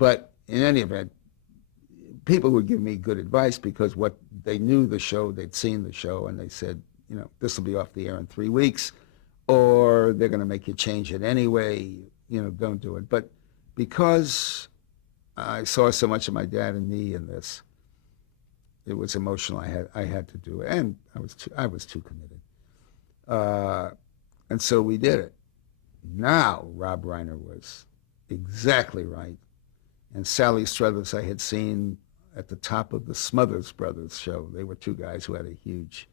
But in any event, people would give me good advice because what they knew the show, they'd seen the show, and they said, this will be off the air in 3 weeks, or they're going to make you change it anyway. Don't do it. But because I saw so much of my dad and me in this, it was emotional. I had to do it, and I was too committed, and so we did it. Now Rob Reiner was exactly right, and Sally Struthers I had seen at the top of the Smothers Brothers show. They were two guys who had a huge,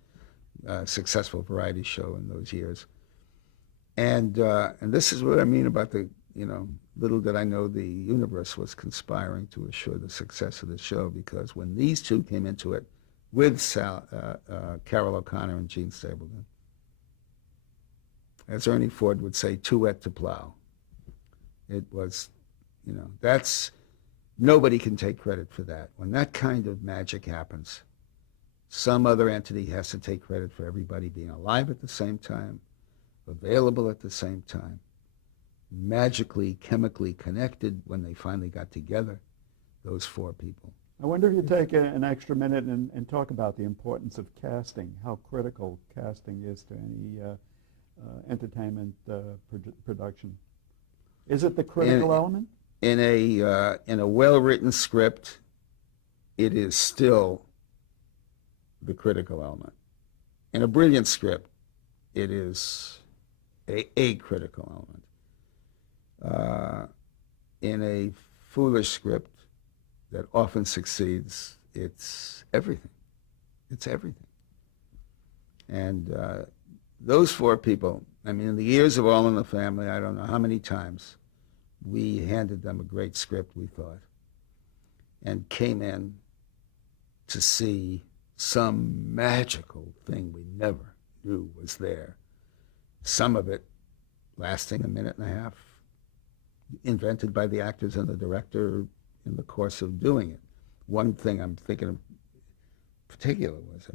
successful variety show in those years, and this is what I mean about the little did I know the universe was conspiring to assure the success of the show, because when these two came into it with Carol O'Connor and Gene Stapleton, as Ernie Ford would say, tout et to plow. It was, nobody can take credit for that. When that kind of magic happens, some other entity has to take credit for everybody being alive at the same time, available at the same time, magically, chemically connected when they finally got together, those four people. I wonder if you take an extra minute and talk about the importance of casting, how critical casting is to any entertainment production. Is it the critical element? In a well-written script, it is still the critical element. In a brilliant script, it is a critical element. In a foolish script that often succeeds, it's everything. It's everything. And those four people, I mean, in the years of All in the Family, I don't know how many times we handed them a great script, we thought, and came in to see some magical thing we never knew was there. Some of it lasting a minute and a half, invented by the actors and the director in the course of doing it. One thing I'm thinking of particular was,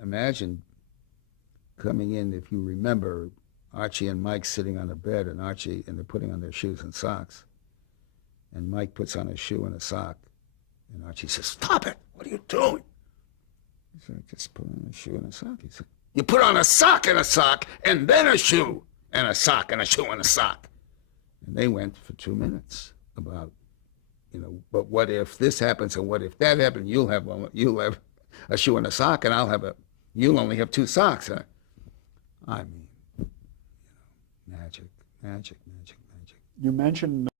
imagine coming in, if you remember, Archie and Mike sitting on a bed, and they're putting on their shoes and socks. And Mike puts on a shoe and a sock. And Archie says, "Stop it! What are you doing?" He said, "Just put on a shoe and a sock." He said, "You put on a sock and then a shoe and a sock and a shoe and a sock." And they went for 2 minutes about, but what if this happens and what if that happens? You'll have a shoe and a sock, and you'll only have 2 socks. I mean, magic, magic, magic, magic. You mentioned